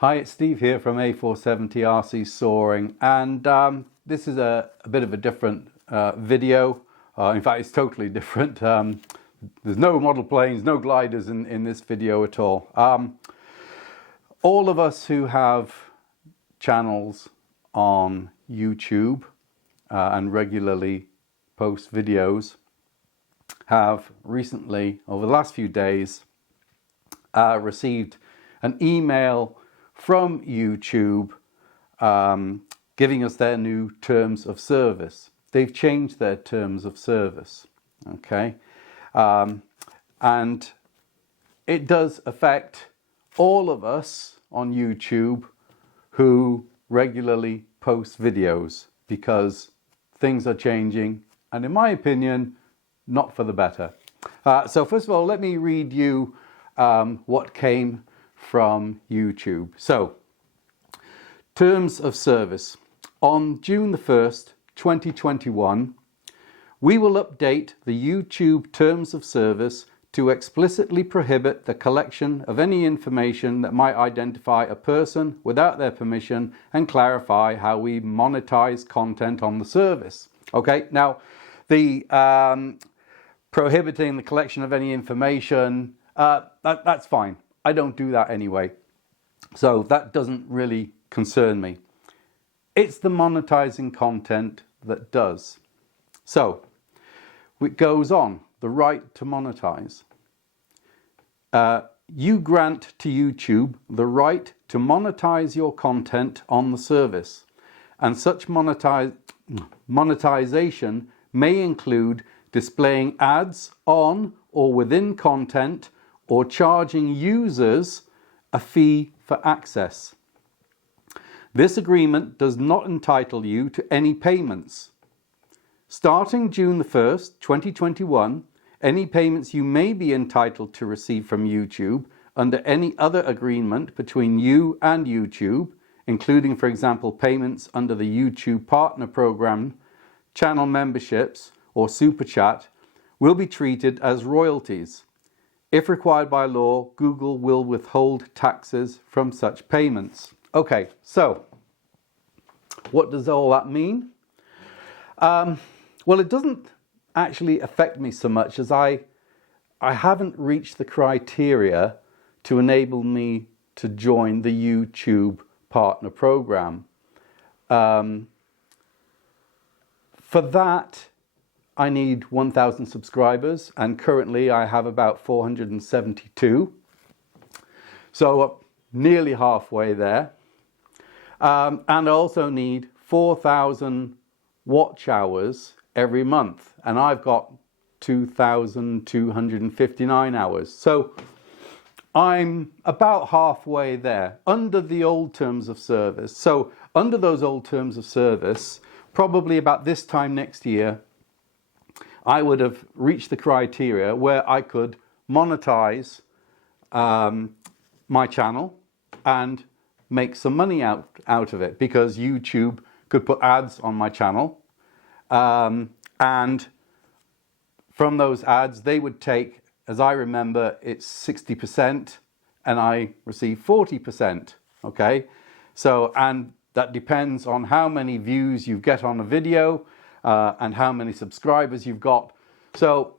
Hi, it's Steve here from A470 RC Soaring, and this is a bit of a different video. In fact, it's totally different. There's no model planes, no gliders in this video at all. All of us who have channels on YouTube and regularly post videos have recently, over the last few days, received an email from YouTube giving us their new terms of service. They've changed their terms of service, okay? And it does affect all of us on YouTube who regularly post videos, because things are changing, and in my opinion, not for the better. So first of all, let me read you what came from YouTube. So, terms of service. On June the 1st, 2021, we will update the YouTube terms of service to explicitly prohibit the collection of any information that might identify a person without their permission and clarify how we monetize content on the service. Okay, now the prohibiting the collection of any information, that's fine. I don't do that anyway, so that doesn't really concern me. It's the monetizing content that does. So it goes on, the right to monetize. You grant to YouTube the right to monetize your content on the service, and such monetization may include displaying ads on or within content, or charging users a fee for access. This agreement does not entitle you to any payments. Starting June the 1st, 2021, any payments you may be entitled to receive from YouTube under any other agreement between you and YouTube, including, for example, payments under the YouTube Partner Program, channel memberships, or Super Chat, will be treated as royalties. If required by law, Google will withhold taxes from such payments. Okay, so what does all that mean? Well, it doesn't actually affect me so much as I haven't reached the criteria to enable me to join the YouTube Partner Program. For that, I need 1,000 subscribers, and currently I have about 472. So nearly halfway there. And I also need 4,000 watch hours every month, and I've got 2,259 hours. So I'm about halfway there under the old terms of service. So under those old terms of service, probably about this time next year, I would have reached the criteria where I could monetize my channel and make some money out of it, because YouTube could put ads on my channel, and from those ads they would take, as I remember, it's 60% and I receive 40%. Okay, so, and that depends on how many views you get on a video and how many subscribers you've got. So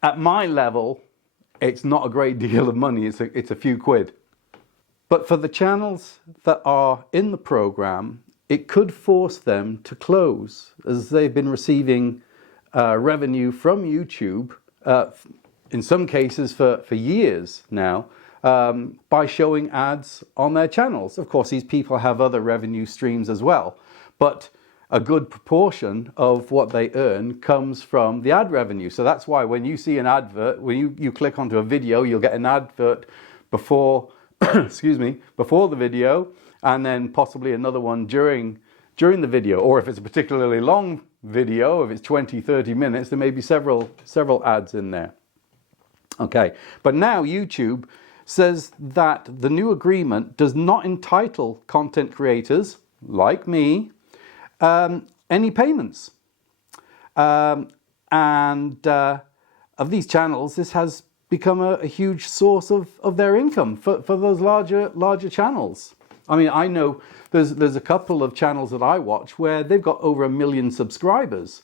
at my level, it's not a great deal of money, it's a few quid. But for the channels that are in the program, it could force them to close, as they've been receiving revenue from YouTube, in some cases for years now, by showing ads on their channels. Of course, these people have other revenue streams as well, but a good proportion of what they earn comes from the ad revenue. So that's why when you see an advert, when you click onto a video, you'll get an advert before excuse me, before the video, and then possibly another one during the video. Or if it's a particularly long video, if it's 20-30 minutes, there may be several ads in there. Okay, but now YouTube says that the new agreement does not entitle content creators like me any payments. And of these channels, this has become a huge source of their income for those larger channels. I mean, I know there's a couple of channels that I watch where they've got over 1 million subscribers,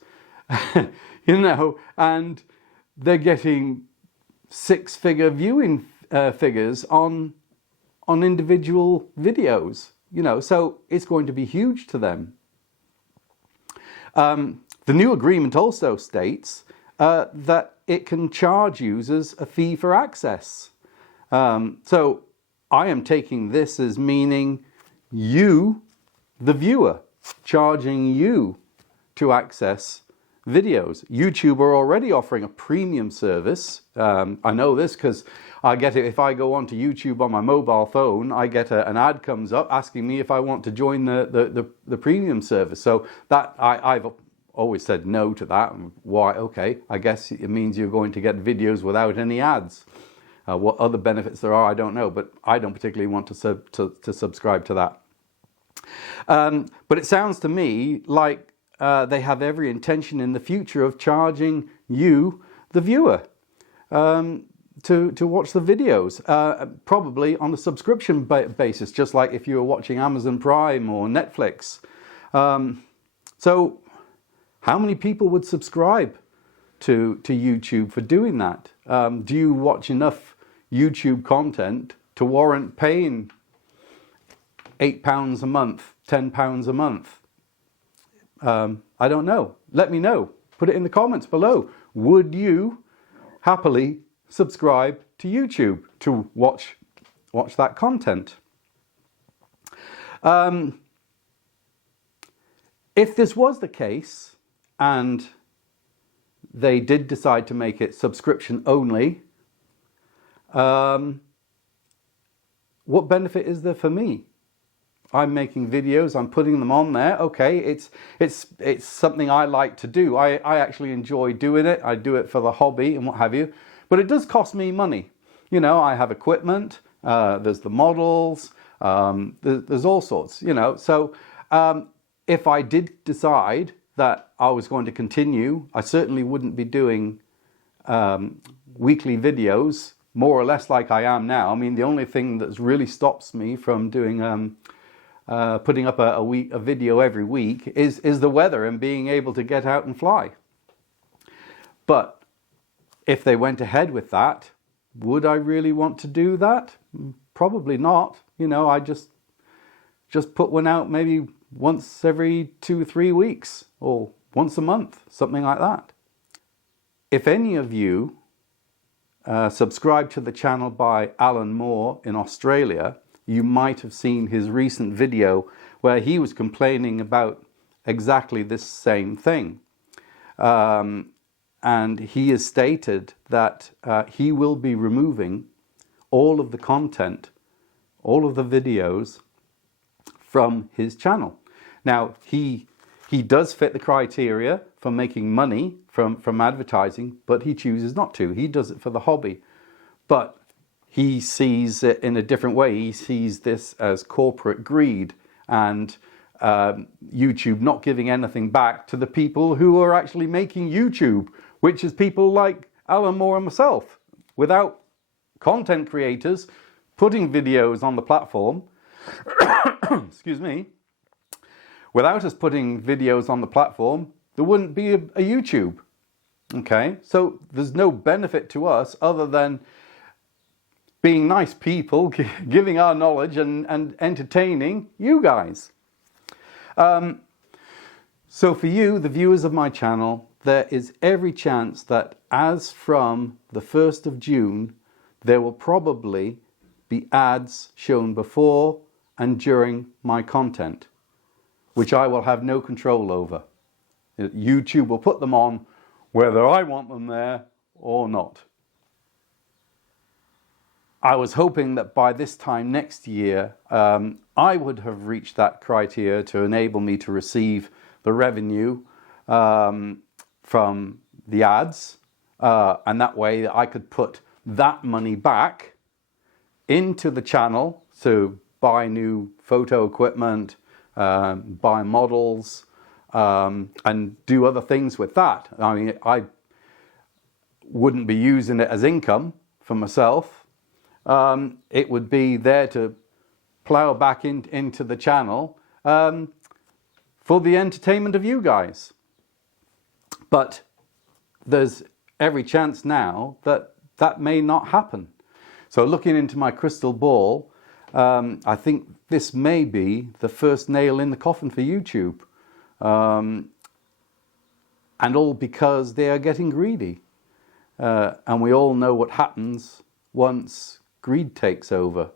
and they're getting 6-figure viewing figures on individual videos, so it's going to be huge to them. The new agreement also states that it can charge users a fee for access. So I am taking this as meaning you, the viewer, charging you to access videos. YouTube are already offering a premium service. I know this because I get it if I go onto YouTube on my mobile phone. I get an ad comes up asking me if I want to join the premium service. So that I've always said no to that. Why? Okay, I guess it means you're going to get videos without any ads. What other benefits there are, I don't know, but I don't particularly want to subscribe to that. But it sounds to me like they have every intention in the future of charging you, the viewer, to watch the videos, probably on a subscription basis, just like if you were watching Amazon Prime or Netflix. So how many people would subscribe to YouTube for doing that? Do you watch enough YouTube content to warrant paying £8 a month, £10 a month? I don't know. Let me know. Put it in the comments below. Would you happily subscribe to YouTube to watch that content? If this was the case and they did decide to make it subscription only, what benefit is there for me? I'm making videos, I'm putting them on there. Okay, it's something I like to do. I actually enjoy doing it. I do it for the hobby and what have you. But it does cost me money. I have equipment, there's the models, there's all sorts, So if I did decide that I was going to continue, I certainly wouldn't be doing weekly videos, more or less like I am now. I mean, the only thing that really stops me from doing putting up a video every week is the weather and being able to get out and fly. But if they went ahead with that, would I really want to do that? Probably not. I just put one out maybe once every 2 or 3 weeks or once a month, something like that. If any of you subscribe to the channel by Alan Moore in Australia, you might have seen his recent video where he was complaining about exactly this same thing. And he has stated that he will be removing all of the content, all of the videos from his channel. Now, he does fit the criteria for making money from advertising, but he chooses not to. He does it for the hobby. But he sees it in a different way. He sees this as corporate greed and YouTube not giving anything back to the people who are actually making YouTube, which is people like Alan Moore and myself. Without content creators putting videos on the platform, excuse me, without us putting videos on the platform, there wouldn't be a YouTube. Okay, so there's no benefit to us other than being nice people, giving our knowledge and entertaining you guys. So for you, the viewers of my channel, there is every chance that as from the 1st of June, there will probably be ads shown before and during my content, which I will have no control over. YouTube will put them on whether I want them there or not. I was hoping that by this time next year, I would have reached that criteria to enable me to receive the revenue from the ads. And that way I could put that money back into the channel to buy new photo equipment, buy models, and do other things with that. I mean, I wouldn't be using it as income for myself. It would be there to plow back into the channel for the entertainment of you guys. But there's every chance now that that may not happen. So looking into my crystal ball, I think this may be the first nail in the coffin for YouTube. And all because they are getting greedy. And we all know what happens once greed takes over.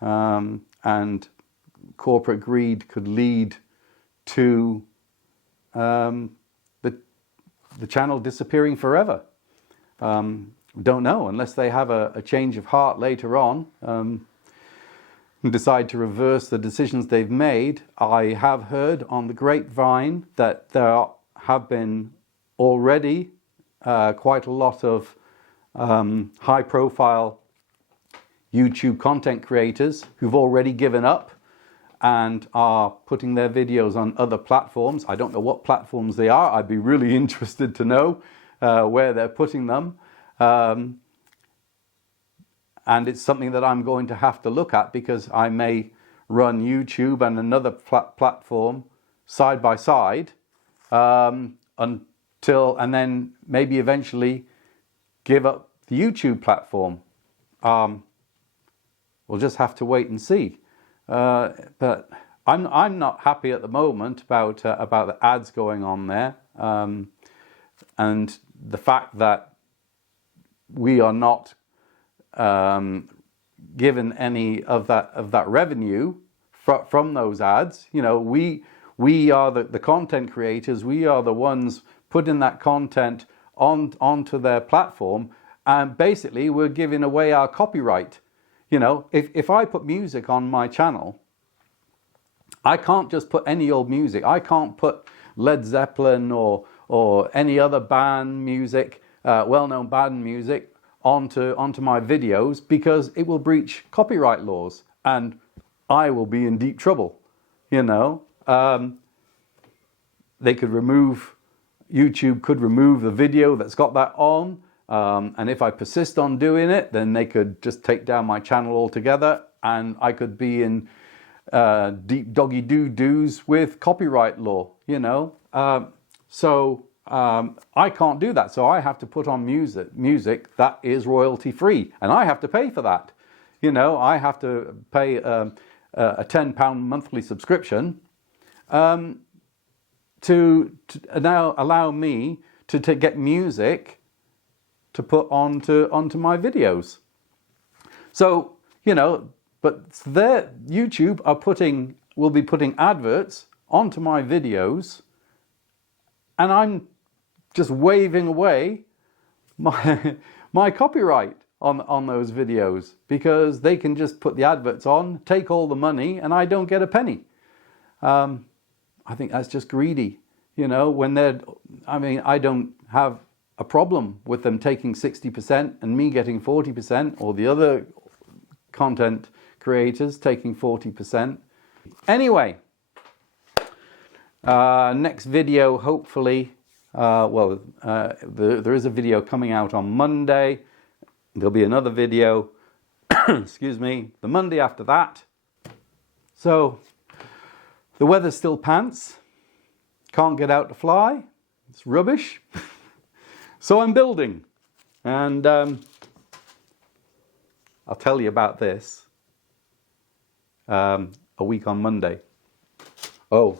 And corporate greed could lead to the channel disappearing forever. Don't know, unless they have a change of heart later on and decide to reverse the decisions they've made. I have heard on the grapevine that there have been already quite a lot of high-profile YouTube content creators who've already given up and are putting their videos on other platforms. I don't know what platforms they are. I'd be really interested to know where they're putting them. And it's something that I'm going to have to look at, because I may run YouTube and another platform side by side until, and then maybe eventually give up the YouTube platform. We'll just have to wait and see. But I'm not happy at the moment about the ads going on there, and the fact that we are not given any of that revenue from those ads. You know, we are the content creators. We are the ones putting that content onto their platform, and basically we're giving away our copyright. You know, if I put music on my channel, I can't just put any old music. I can't put Led Zeppelin or any other band music, well-known band music, onto my videos, because it will breach copyright laws and I will be in deep trouble. You know, YouTube could remove the video that's got that on. And if I persist on doing it, then they could just take down my channel altogether, and I could be in deep doggy doo-doos with copyright law, you know. So I can't do that. So I have to put on music that is royalty free, and I have to pay for that. You know, I have to pay a £10 monthly subscription to now allow me to get music to put onto my videos. So, you know, but there, YouTube will be putting adverts onto my videos, and I'm just waving away my copyright on those videos, because they can just put the adverts on, take all the money, and I don't get a penny. I think that's just greedy, you know, I don't have a problem with them taking 60% and me getting 40%, or the other content creators taking 40%. Anyway, next video, hopefully, there is a video coming out on Monday. There'll be another video, excuse me, the Monday after that. So, the weather's still pants. Can't get out to fly. It's rubbish. So I'm building, and I'll tell you about this a week on Monday. Oh,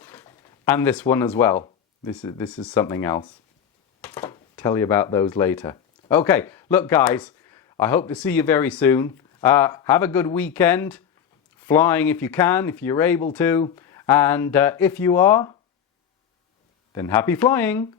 and this one as well. This is something else. Tell you about those later. Okay, look guys, I hope to see you very soon. Have a good weekend, flying if you can, if you're able to, and if you are, then happy flying.